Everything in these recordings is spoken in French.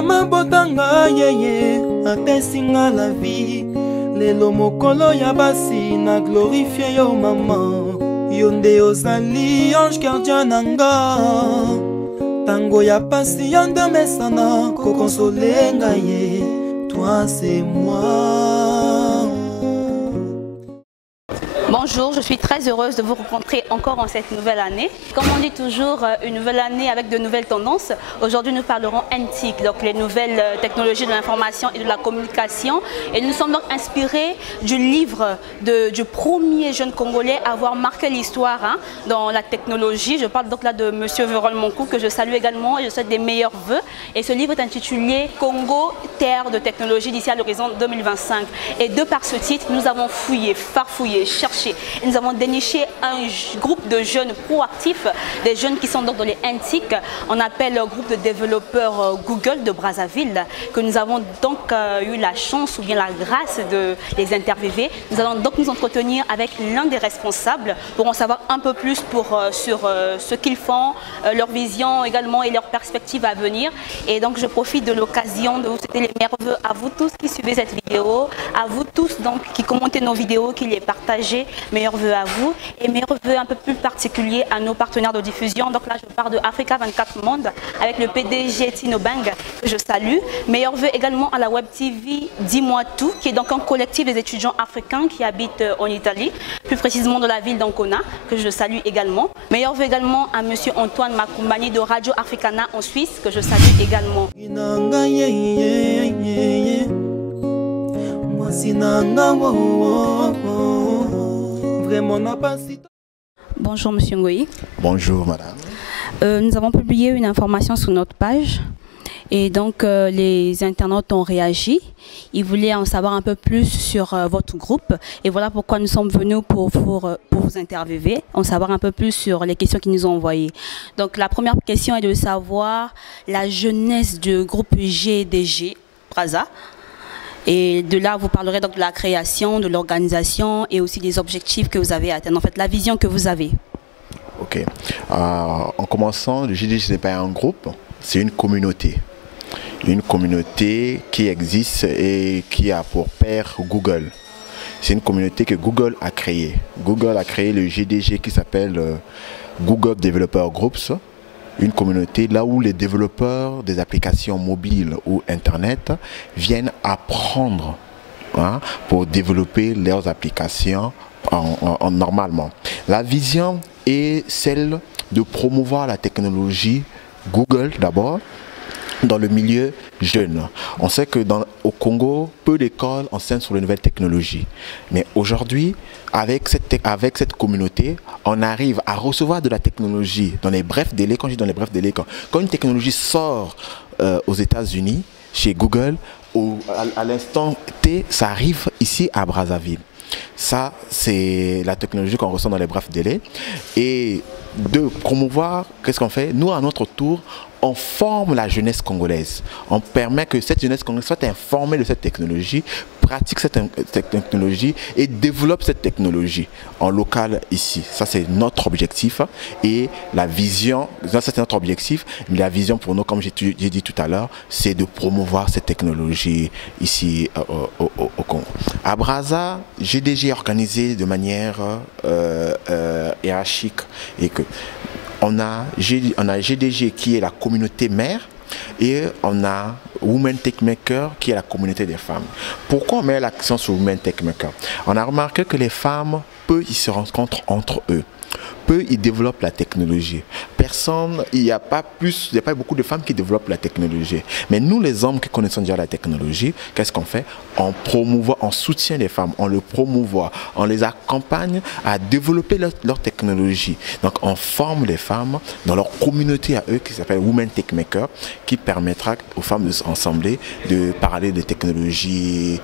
Mama botanga yeye atesinga la vie. Lelo mokolo ya basi na glorifie yo mama. Yonde ozali ange gardien nanga. Tango ya pasi yonde mesana ko consoler ngaye. Toi c'est moi. Bonjour, je suis très heureuse de vous rencontrer encore en cette nouvelle année. Comme on dit toujours, une nouvelle année avec de nouvelles tendances. Aujourd'hui, nous parlerons NTIC, donc les nouvelles technologies de l'information et de la communication. Et nous sommes donc inspirés du livre du premier jeune Congolais à avoir marqué l'histoire dans la technologie. Je parle donc là de M. Véron Monkou, que je salue également et je souhaite des meilleurs vœux. Et ce livre est intitulé Congo, terre de technologie d'ici à l'horizon 2025. Et de par ce titre, nous avons fouillé, farfouillé, cherché. Et nous avons déniché un groupe de jeunes proactifs, des jeunes qui sont donc dans les NTIC. On appelle le groupe de développeurs Google de Brazzaville, que nous avons donc eu la chance ou bien la grâce de les interviewer. Nous allons donc nous entretenir avec l'un des responsables pour en savoir un peu plus sur ce qu'ils font, leur vision également et leurs perspectives à venir. Et donc je profite de l'occasion de vous souhaiter les meilleurs vœux à vous tous qui suivez cette vidéo, à vous tous donc qui commentez nos vidéos, qui les partagez. Meilleurs vœux à vous et meilleurs vœux un peu plus particuliers à nos partenaires de diffusion. Donc là, je parle de Africa 24 Monde avec le PDG Tino Bang, que je salue. Meilleurs vœux également à la Web TV Dis-moi tout, qui est donc un collectif des étudiants africains qui habitent en Italie, plus précisément dans la ville d'Ancona, que je salue également. Meilleurs vœux également à Monsieur Antoine Makumbani de Radio Africana en Suisse, que je salue également. Bonjour Monsieur Ngoyi. Bonjour Madame. Nous avons publié une information sur notre page et donc les internautes ont réagi. Ils voulaient en savoir un peu plus sur votre groupe et voilà pourquoi nous sommes venus pour vous interviewer, en savoir un peu plus sur les questions qu'ils nous ont envoyées. Donc la première question est de savoir la jeunesse du groupe GDG Brazza. Et de là, vous parlerez donc de la création, de l'organisation et aussi des objectifs que vous avez atteints, en fait, la vision que vous avez. Ok. En commençant, le GDG n'est pas un groupe, c'est une communauté. Une communauté qui existe et qui a pour père Google. C'est une communauté que Google a créée. Google a créé le GDG qui s'appelle Google Developer Groups. Une communauté là où les développeurs des applications mobiles ou Internet viennent apprendre pour développer leurs applications normalement. La vision est celle de promouvoir la technologie Google d'abord dans le milieu jeune. On sait que au Congo, peu d'écoles enseignent sur les nouvelles technologies. Mais aujourd'hui, avec cette communauté, on arrive à recevoir de la technologie dans les brefs délais. Quand je dis dans les brefs délais, quand une technologie sort aux États-Unis, chez Google, à l'instant T, ça arrive ici à Brazzaville. Ça, c'est la technologie qu'on ressent dans les brefs délais. Et de promouvoir, qu'est-ce qu'on fait? Nous, à notre tour, on forme la jeunesse congolaise. On permet que cette jeunesse congolaise soit informée de cette technologie, pratique cette technologie et développe cette technologie en local ici. Ça, c'est notre objectif. Et la vision, ça c'est notre objectif, mais la vision pour nous, comme j'ai dit tout à l'heure, c'est de promouvoir cette technologie ici au Congo. À Brazza, GDG est organisé de manière hiérarchique et que on a GDG qui est la communauté mère et on a Women Tech Maker qui est la communauté des femmes. Pourquoi on met l'accent sur Women Tech Maker? On a remarqué que les femmes, peu ils se rencontrent entre eux. Peu ils développent la technologie. Il n'y a pas beaucoup de femmes qui développent la technologie. Mais nous, les hommes qui connaissons déjà la technologie, qu'est-ce qu'on fait? On promouvoit, on soutient les femmes, on les promouvoit, on les accompagne à développer leur technologie. Donc, on forme les femmes dans leur communauté à eux qui s'appelle Women Tech Maker, qui permettra aux femmes de s'assembler, de parler de technologies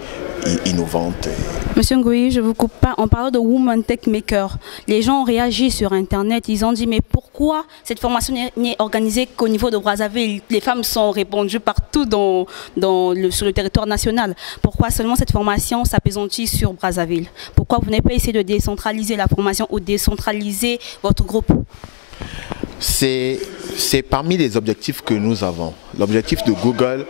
innovantes. Monsieur Ngoyi, je ne vous coupe pas. En parlant de Women Tech Maker, les gens ont réagi sur Internet. Ils ont dit, mais pourquoi cette formation n'est organisée qu'au niveau de Brazzaville? Les femmes sont répandues partout sur le territoire national. Pourquoi seulement cette formation s'appesantit sur Brazzaville? Pourquoi vous n'avez pas essayé de décentraliser la formation ou décentraliser votre groupe? C'est parmi les objectifs que nous avons. L'objectif de Google,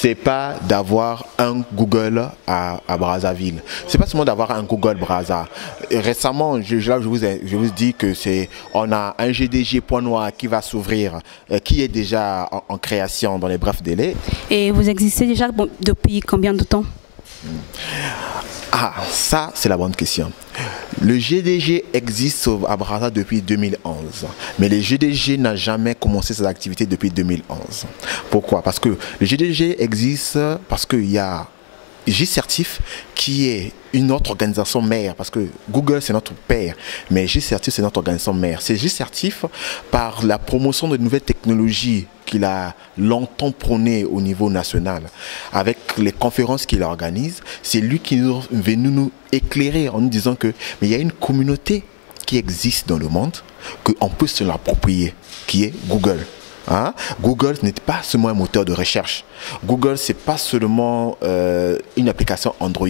c'est pas d'avoir un Google à Brazzaville. C'est pas seulement d'avoir un Google Brazza. Récemment, je vous dis que on a un GDG Point Noir qui va s'ouvrir, qui est déjà en création dans les brefs délais. Et vous existez déjà depuis combien de temps? Ah, ça c'est la bonne question. Le GDG existe à Brazza depuis 2011, mais le GDG n'a jamais commencé ses activités depuis 2011. Pourquoi? Parce que le GDG existe parce qu'il y a J-Certif qui est une autre organisation mère, parce que Google c'est notre père, mais J-Certif c'est notre organisation mère. C'est J-Certif par la promotion de nouvelles technologies qu'il a longtemps prôné au niveau national, avec les conférences qu'il organise. C'est lui qui est venu nous éclairer en nous disant que mais il y a une communauté qui existe dans le monde, qu'on peut se l'approprier, qui est Google. Hein? Google n'est pas seulement un moteur de recherche. Google, c'est pas seulement une application Android.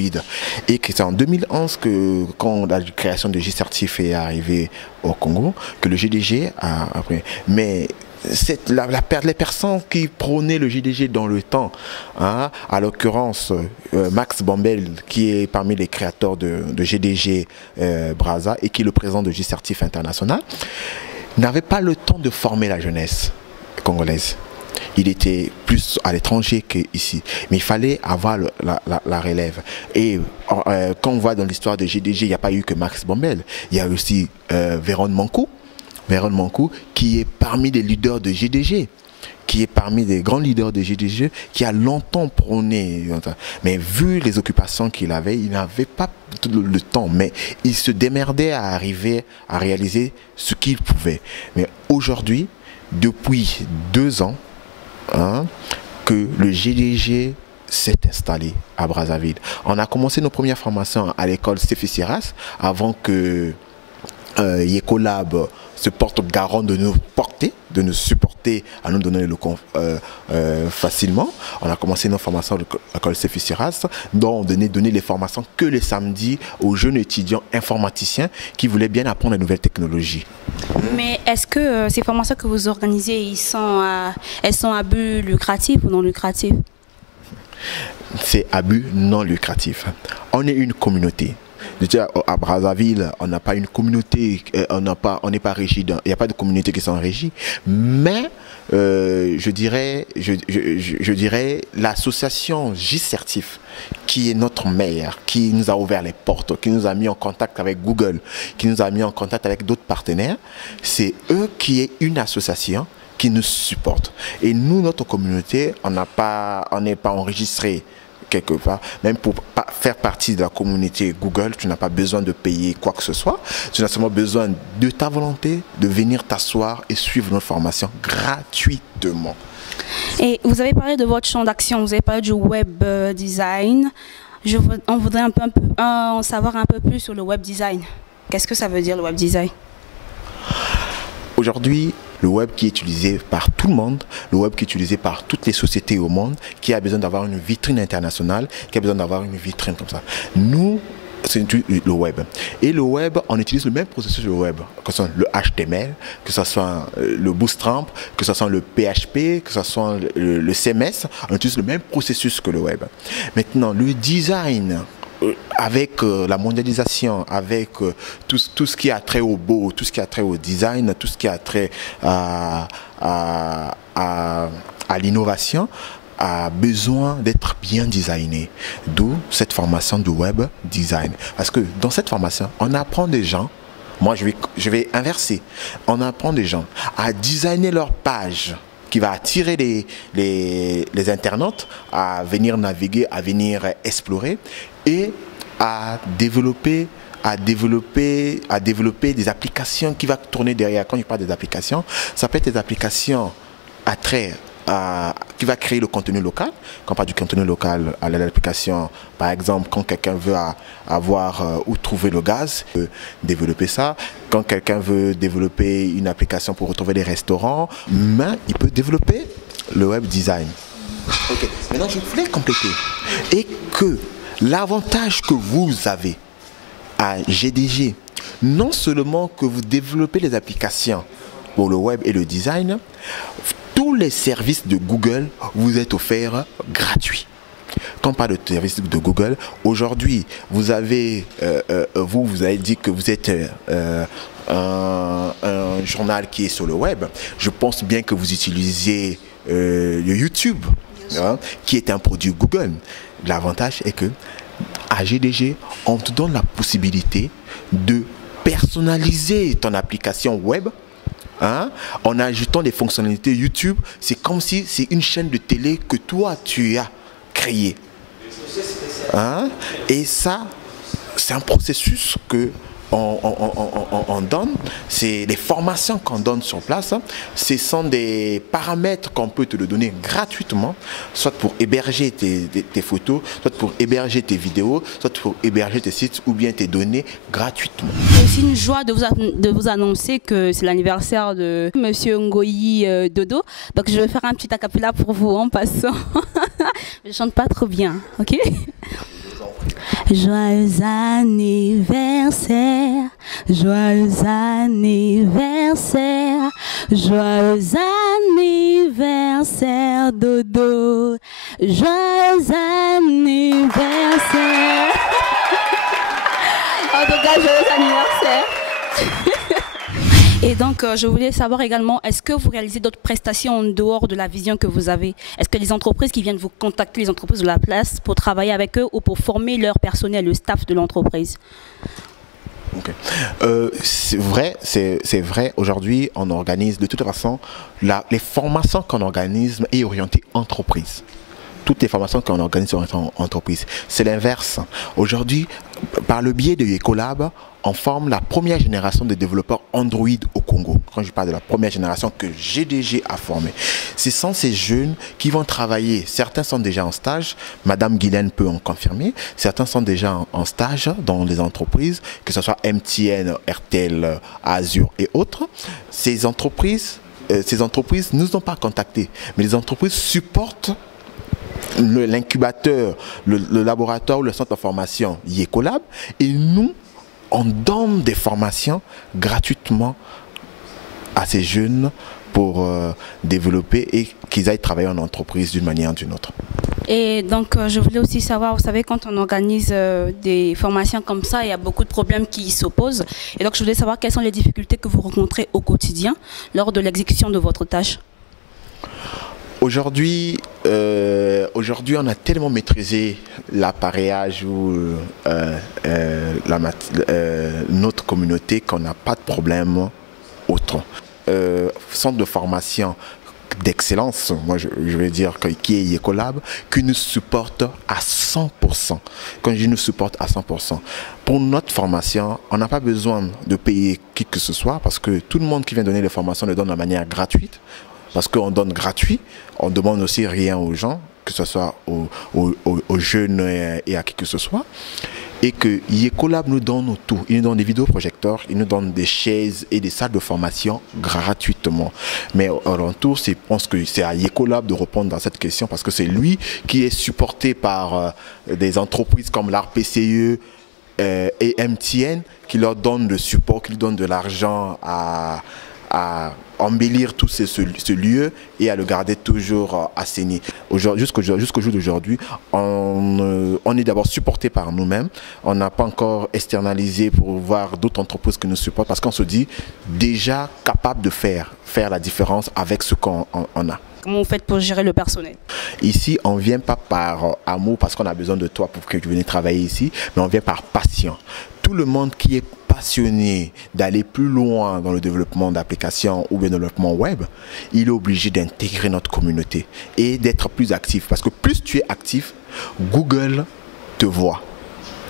Et que c'est en 2011 que, quand la création de J-Certif est arrivée au Congo, que le GDG a après. Mais les personnes qui prônaient le GDG dans le temps, hein, à l'occurrence Max Bombel, qui est parmi les créateurs de GDG Brazza et qui est le président de J-Certif International, n'avait pas le temps de former la jeunesse congolaise. Il était plus à l'étranger qu'ici. Mais il fallait avoir la relève. Et quand on voit dans l'histoire de GDG, il n'y a pas eu que Max Bombel. Il y a aussi Vérone Mankou, qui est parmi les leaders de GDG, qui est parmi les grands leaders de GDG, qui a longtemps prôné. Mais vu les occupations qu'il avait, il n'avait pas le temps. Mais il se démerdait à arriver à réaliser ce qu'il pouvait. Mais aujourd'hui, depuis 2 ans, hein, que le GDG s'est installé à Brazzaville. On a commencé nos premières formations à l'école Stéphie Siras avant que Yecolab se porte garant de nous porter, de nous supporter, à nous donner le compte facilement. On a commencé nos formations à l'école Stéphie Siras, dont on donnait les formations que les samedis aux jeunes étudiants informaticiens qui voulaient bien apprendre les nouvelles technologies. Mais est-ce que ces formations que vous organisez, elles sont à but lucratif ou non lucratif? C'est à but non lucratif. On est une communauté. Déjà, à Brazzaville, on n'a pas une communauté, on n'est pas régi, il n'y a pas de communauté qui sont régies, mais je dirais l'association J-Certif, qui est notre mère, qui nous a ouvert les portes, qui nous a mis en contact avec Google, qui nous a mis en contact avec d'autres partenaires, c'est eux qui est une association qui nous supporte. Et nous, notre communauté, on n'est pas enregistré quelque part. Même pour faire partie de la communauté Google, tu n'as pas besoin de payer quoi que ce soit. Tu as seulement besoin de ta volonté de venir t'asseoir et suivre notre formation gratuitement. Et vous avez parlé de votre champ d'action, vous avez parlé du web design. On voudrait en savoir un peu plus sur le web design. Qu'est-ce que ça veut dire le web design? Aujourd'hui, le web qui est utilisé par tout le monde, le web qui est utilisé par toutes les sociétés au monde, qui a besoin d'avoir une vitrine internationale, qui a besoin d'avoir une vitrine comme ça. Nous, c'est le web. Et le web, on utilise le même processus du web, que ce soit le HTML, que ce soit le Bootstrap, que ce soit le PHP, que ce soit le CMS, on utilise le même processus que le web. Maintenant, le design, avec la mondialisation, avec tout ce qui a trait au beau, tout ce qui a trait au design, tout ce qui a trait à l'innovation, a besoin d'être bien designé. D'où cette formation de web design. Parce que dans cette formation, on apprend des gens, moi je vais inverser, on apprend des gens à designer leur page qui va attirer les internautes à venir naviguer, à venir explorer et à développer des applications qui vont tourner derrière. Quand je parle des applications, ça peut être des applications à trait qui va créer le contenu local. Quand on parle du contenu local à l'application, par exemple, quand quelqu'un veut avoir où trouver le gaz, il peut développer ça. Quand quelqu'un veut développer une application pour retrouver les restaurants, mais il peut développer le web design. Ok, maintenant je voulais compléter. Et que l'avantage que vous avez à GDG, non seulement que vous développez les applications pour le web et le design, tous tous les services de Google vous êtes offerts gratuits. Quand on parle de services de Google, aujourd'hui, vous avez dit que vous êtes un journal qui est sur le web. Je pense bien que vous utilisez le YouTube, hein, qui est un produit Google. L'avantage est que à GDG, on te donne la possibilité de personnaliser ton application web, hein, en ajoutant des fonctionnalités YouTube. C'est comme si c'est une chaîne de télé que toi tu as créée, hein, et ça c'est un processus que on donne, c'est les formations qu'on donne sur place, hein. Ce sont des paramètres qu'on peut te donner gratuitement, soit pour héberger tes photos, soit pour héberger tes vidéos, soit pour héberger tes sites ou bien tes données gratuitement. C'est aussi une joie de vous annoncer que c'est l'anniversaire de Monsieur Ngoyi Dodo. Donc je vais faire un petit acapella pour vous en passant. Je chante pas trop bien, ok? Joyeux anniversaire, joyeux anniversaire, joyeux anniversaire Dodo, joyeux anniversaire. En tout cas, joyeux anniversaire. Et donc, je voulais savoir également, est-ce que vous réalisez d'autres prestations en dehors de la vision que vous avez? Est-ce que les entreprises qui viennent vous contacter, les entreprises de la place, pour travailler avec eux ou pour former leur personnel, le staff de l'entreprise? Okay. C'est vrai. Aujourd'hui, on organise de toute façon, les formations qu'on organise est orientée entreprise. Toutes les formations qu'on organise sont en entreprise. C'est l'inverse. Aujourd'hui, par le biais de Ecolab, on forme la première génération de développeurs Android au Congo. Quand je parle de la première génération que GDG a formée, ce sont ces jeunes qui vont travailler. Certains sont déjà en stage, Madame Guylaine peut en confirmer. Certains sont déjà en stage dans les entreprises, que ce soit MTN, RTL, Azure et autres. Ces entreprises ne nous ont pas contactés, mais les entreprises supportent l'incubateur, le laboratoire ou le centre de formation Ecolab, et nous, on donne des formations gratuitement à ces jeunes pour développer et qu'ils aillent travailler en entreprise d'une manière ou d'une autre. Et donc, je voulais aussi savoir, vous savez, quand on organise des formations comme ça, il y a beaucoup de problèmes qui s'opposent. Et donc, je voulais savoir quelles sont les difficultés que vous rencontrez au quotidien lors de l'exécution de votre tâche. Aujourd'hui, on a tellement maîtrisé l'appareillage ou notre communauté qu'on n'a pas de problème autre. Centre de formation d'excellence, moi je vais dire qui est Ecolab, qui nous supporte à 100%. Quand je dis nous supporte à 100%, pour notre formation, on n'a pas besoin de payer qui que ce soit parce que tout le monde qui vient donner les formations le donne de manière gratuite. Parce qu'on donne gratuit, on ne demande aussi rien aux gens, que ce soit aux jeunes et à qui que ce soit. Et que Ecolab nous donne tout. Il nous donne des vidéoprojecteurs, il nous donne des chaises et des salles de formation gratuitement. Mais au retour, je pense que c'est à Ecolab de répondre dans cette question parce que c'est lui qui est supporté par des entreprises comme l'ARPCE et MTN qui leur donnent le support, qui leur donnent de l'argent à embellir tout ce lieu et à le garder toujours assaini. Jusqu'au jour d'aujourd'hui, on est d'abord supporté par nous-mêmes. On n'a pas encore externalisé pour voir d'autres entreprises qui nous supportent parce qu'on se dit déjà capable de faire la différence avec ce qu'on a. Comment vous faites pour gérer le personnel? Ici, on ne vient pas par amour parce qu'on a besoin de toi pour que tu viennes travailler ici, mais on vient par passion. Tout le monde qui est passionné d'aller plus loin dans le développement d'applications ou bien le développement web, il est obligé d'intégrer notre communauté et d'être plus actif. Parce que plus tu es actif, Google te voit.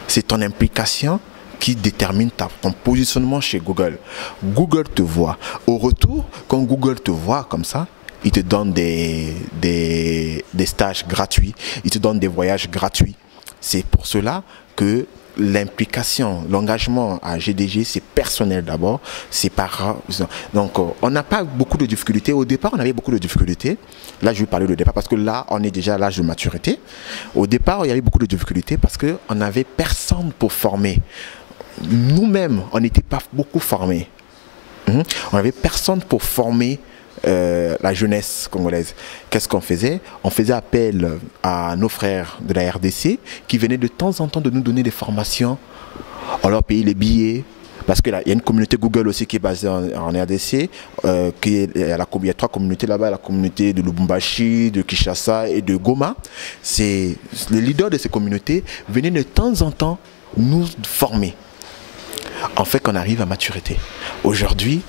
C'est ton implication qui détermine ton positionnement chez Google. Google te voit. Au retour, quand Google te voit comme ça, il te donne des stages gratuits, il te donne des voyages gratuits. C'est pour cela que l'implication, l'engagement à GDG, c'est personnel d'abord, c'est par... Donc, on n'a pas beaucoup de difficultés. Au départ, on avait beaucoup de difficultés. Là, je vais parler de départ parce que là, on est déjà à l'âge de maturité. Au départ, il y avait beaucoup de difficultés parce qu'on n'avait personne pour former. Nous-mêmes, on n'était pas beaucoup formés. On n'avait personne pour former la jeunesse congolaise. Qu'est-ce qu'on faisait? On faisait appel à nos frères de la RDC qui venaient de temps en temps de nous donner des formations. On leur payait les billets. Parce qu'il y a une communauté Google aussi qui est basée en RDC. Il y a 3 communautés là-bas, la communauté de Lubumbashi, de Kinshasa et de Goma. Les leaders de ces communautés venaient de temps en temps nous former. En fait, qu'on arrive à maturité. Aujourd'hui,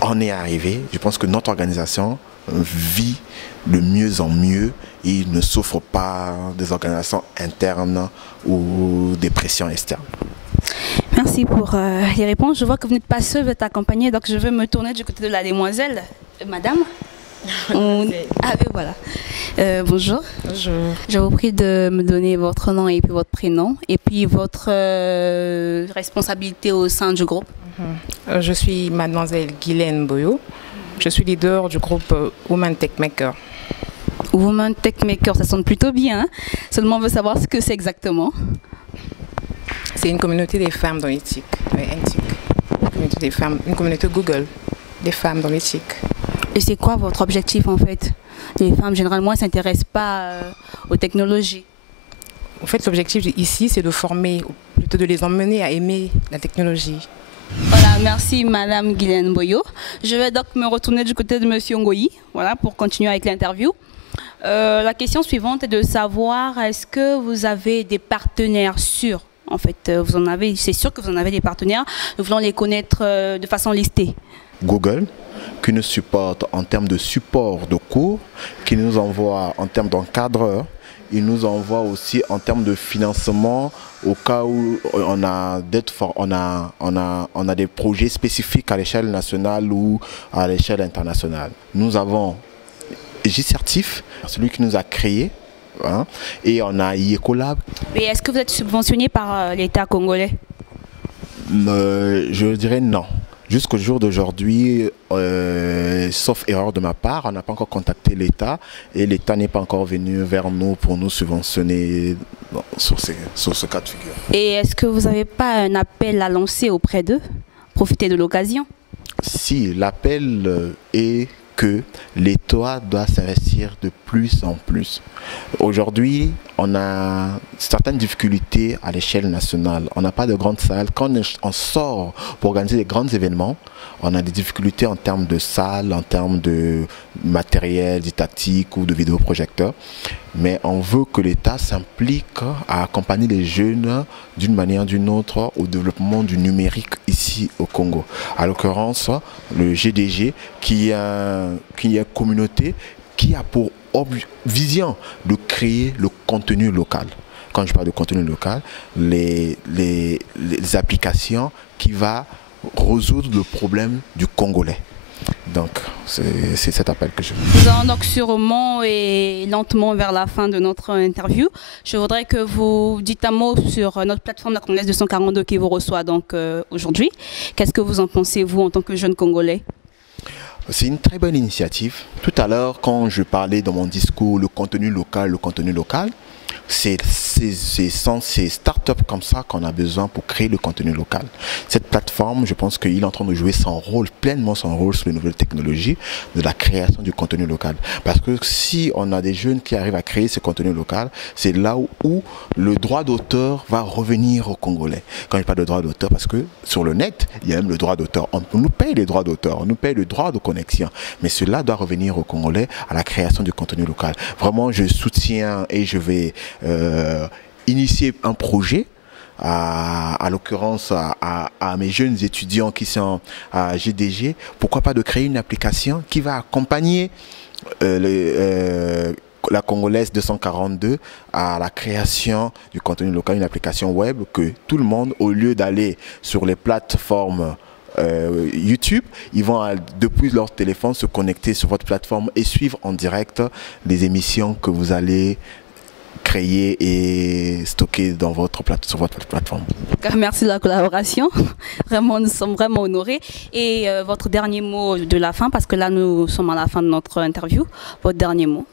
on est arrivé. Je pense que notre organisation vit de mieux en mieux et ne souffre pas des organisations internes ou des pressions externes. Merci pour les réponses. Je vois que vous n'êtes pas seule, vous êtes accompagnée, donc je vais me tourner du côté de la demoiselle. Madame Ah oui, voilà. Bonjour. Bonjour. Je vous prie de me donner votre nom et puis votre prénom et puis votre responsabilité au sein du groupe. Je suis mademoiselle Guylaine Boyo. Je suis leader du groupe Women Tech Maker. Women Tech Maker, ça sonne plutôt bien. Hein? Seulement on veut savoir ce que c'est exactement. C'est une communauté des femmes dans l'éthique. Une communauté des femmes, une communauté Google des femmes dans l'éthique. Et c'est quoi votre objectif en fait? Les femmes généralement ne s'intéressent pas aux technologies. En fait, l'objectif ici, c'est de former, ou plutôt de les emmener à aimer la technologie. Voilà, merci Madame Guylaine Boyo. Je vais donc me retourner du côté de Monsieur Ngoyi, voilà, pour continuer avec l'interview. La question suivante est de savoir, est-ce que vous avez des partenaires sûrs? En fait, vous en avez, c'est sûr que vous en avez des partenaires. Nous voulons les connaître de façon listée. Google, qui nous supporte en termes de support de cours, qui nous envoie en termes d'encadreur, il nous envoie aussi en termes de financement au cas où on a des projets spécifiques à l'échelle nationale ou à l'échelle internationale. Nous avons J-Certif, celui qui nous a créé. Hein, et on a IECOLAB. Mais est-ce que vous êtes subventionné par l'État congolais? Je dirais non. Jusqu'au jour d'aujourd'hui, sauf erreur de ma part, on n'a pas encore contacté l'État et l'État n'est pas encore venu vers nous pour nous subventionner sur ce cas de figure. Et est-ce que vous n'avez pas un appel à lancer auprès d'eux? Profitez de l'occasion. Si, l'appel est que l'État doit s'investir de plus en plus. Aujourd'hui, on a certaines difficultés à l'échelle nationale. On n'a pas de grandes salles. Quand on sort pour organiser des grands événements, on a des difficultés en termes de salles, en termes de matériel didactique ou de vidéoprojecteurs. Mais on veut que l'État s'implique à accompagner les jeunes d'une manière ou d'une autre au développement du numérique ici au Congo. À l'occurrence, le GDG qui est une communauté qui a pour vision de créer le contenu local. Quand je parle de contenu local, les applications qui vont résoudre le problème du Congolais. Donc, c'est cet appel que je veux. Nous allons donc sûrement et lentement vers la fin de notre interview. Je voudrais que vous dites un mot sur notre plateforme La Congolaise 242 qui vous reçoit donc aujourd'hui. Qu'est-ce que vous en pensez, vous, en tant que jeune Congolais? C'est une très bonne initiative. Tout à l'heure, quand je parlais dans mon discours, le contenu local, c'est ces startups comme ça qu'on a besoin pour créer le contenu local. Cette plateforme, je pense qu'il est en train de jouer pleinement son rôle sur les nouvelles technologies de la création du contenu local. Parce que si on a des jeunes qui arrivent à créer ce contenu local, c'est là où le droit d'auteur va revenir aux Congolais. Quand je parle de droit d'auteur, parce que sur le net, il y a même le droit d'auteur. On nous paye les droits d'auteur, on nous paye le droit de connexion. Mais cela doit revenir aux Congolais à la création du contenu local. Vraiment, je soutiens et je vais initier un projet, à l'occurrence à mes jeunes étudiants qui sont à GDG, pourquoi pas de créer une application qui va accompagner la Congolaise 242 à la création du contenu local, une application web que tout le monde, au lieu d'aller sur les plateformes YouTube, ils vont depuis leur téléphone se connecter sur votre plateforme et suivre en direct les émissions que vous allez créer et stocker dans sur votre plateforme. Merci de la collaboration. Vraiment, nous sommes vraiment honorés. Et votre dernier mot de la fin, parce que là, nous sommes à la fin de notre interview. Votre dernier mot?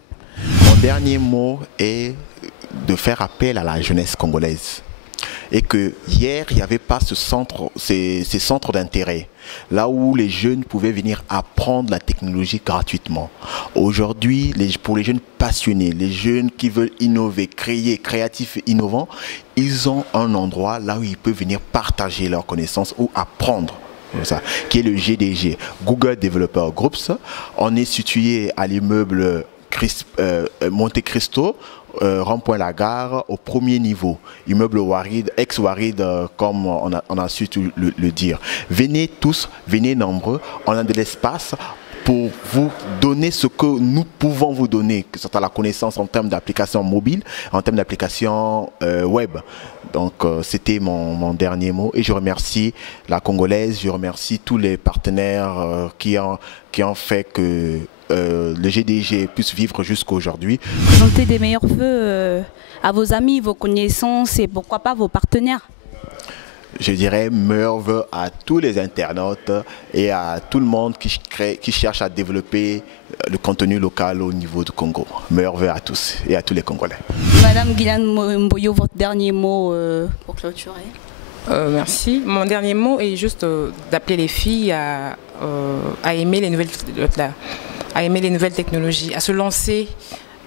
Mon dernier mot est de faire appel à la jeunesse congolaise. Et que hier, il n'y avait pas ces centres d'intérêt, là où les jeunes pouvaient venir apprendre la technologie gratuitement. Aujourd'hui, pour les jeunes passionnés, les jeunes qui veulent innover, créer, créatifs et innovants, ils ont un endroit là où ils peuvent venir partager leurs connaissances ou apprendre. Ça, qui est le GDG, Google Developer Groups. On est situé à l'immeuble Monte Cristo, rond-point La Gare, au premier niveau, immeuble Warid, ex-Warid, comme on a su le dire. Venez tous, venez nombreux, on a de l'espace pour vous donner ce que nous pouvons vous donner, que ce soit la connaissance en termes d'applications mobiles, en termes d'applications web. Donc c'était mon dernier mot et je remercie la Congolaise, je remercie tous les partenaires qui ont fait que le GDG puisse vivre jusqu'à aujourd'hui. Présentez des meilleurs vœux à vos amis, vos connaissances et pourquoi pas vos partenaires. Je dirais meilleurs vœux à tous les internautes et à tout le monde qui cherche à développer le contenu local au niveau du Congo. Meilleurs vœux à tous et à tous les Congolais. Madame Guylaine Mboyo, votre dernier mot pour clôturer. Merci. Mon dernier mot est juste d'appeler les filles à aimer les nouvelles technologies, à se lancer,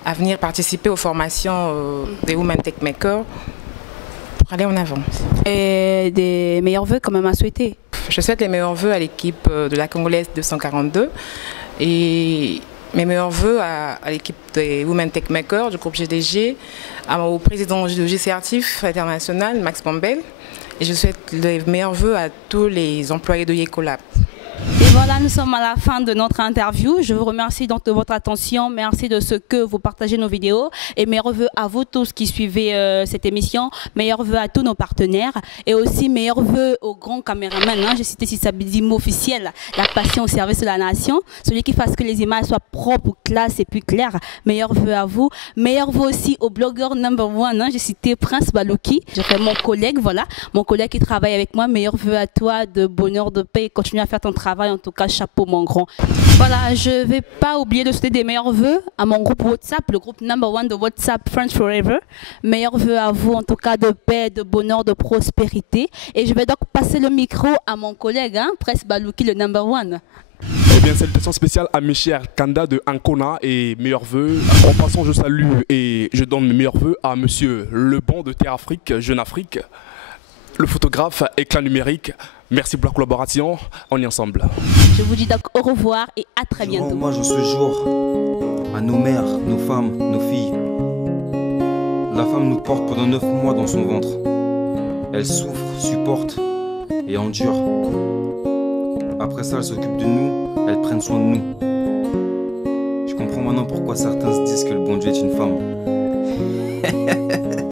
à venir participer aux formations des Women Tech Makers. Aller en avant. Et des meilleurs vœux quand même à souhaiter. Je souhaite les meilleurs vœux à l'équipe de la Congolaise 242 et mes meilleurs vœux à l'équipe des Women Tech Makers du groupe GDG, au président du GCRTIF international, Max Pambel, et je souhaite les meilleurs vœux à tous les employés de Yecolab. Et voilà, nous sommes à la fin de notre interview. Je vous remercie donc de votre attention. Merci de ce que vous partagez nos vidéos. Et meilleurs vœux à vous tous qui suivez cette émission. Meilleurs vœux à tous nos partenaires. Et aussi meilleurs vœux aux grands caméramans. J'ai cité Sissabidimo officiel, la passion au service de la nation. Celui qui fasse que les images soient propres, classes et plus claires. Meilleurs vœux à vous. Meilleurs vœux aussi au blogueur #1. J'ai cité Prince Balouki. Je fais mon collègue, voilà. Mon collègue qui travaille avec moi. Meilleurs vœux à toi de bonheur, de paix. Continue à faire ton travail. En tout cas, chapeau mon grand. Voilà, je ne vais pas oublier de souhaiter des meilleurs vœux à mon groupe WhatsApp, le groupe #1 de WhatsApp Friends Forever. Meilleurs vœux à vous, en tout cas, de paix, de bonheur, de prospérité. Et je vais donc passer le micro à mon collègue, Prince Balouki, le #1. Eh bien, salutations spéciales à mes chers Kanda de Ancona et meilleurs vœux. En passant, je salue et je donne mes meilleurs vœux à monsieur Lebon de Terre Afrique, Jeune Afrique, le photographe Éclat Numérique. Merci pour la collaboration, on est ensemble. Je vous dis donc au revoir et à très bientôt. Moi, je ce jour à nos mères, nos femmes, nos filles. La femme nous porte pendant 9 mois dans son ventre. Elle souffre, supporte et endure. Après ça, elle s'occupe de nous, elle prend soin de nous. Je comprends maintenant pourquoi certains se disent que le bon Dieu est une femme.